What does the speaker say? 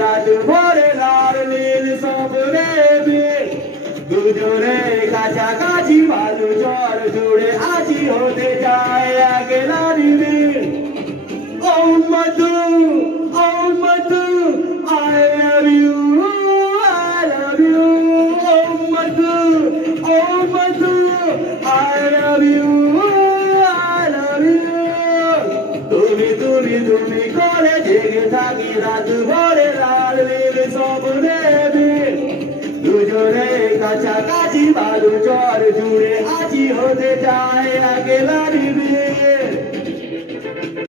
রাত ভরে লাল নীল স্বপ্নে বিন দুজনে কাছাকাছি ভালো চর জুড়ে আজি হতে চায় একলা দিন Oh Madhu, oh Madhu, I love you, I love you. Oh Madhu, I love you, I love you. তুমি করে জেগে থাকি রাত ভরে লাল নীল স্বপ্নে বিন দুজনে কাছাকাছি ভালো চর জুড়ে আজি হতে চায় একলা দিন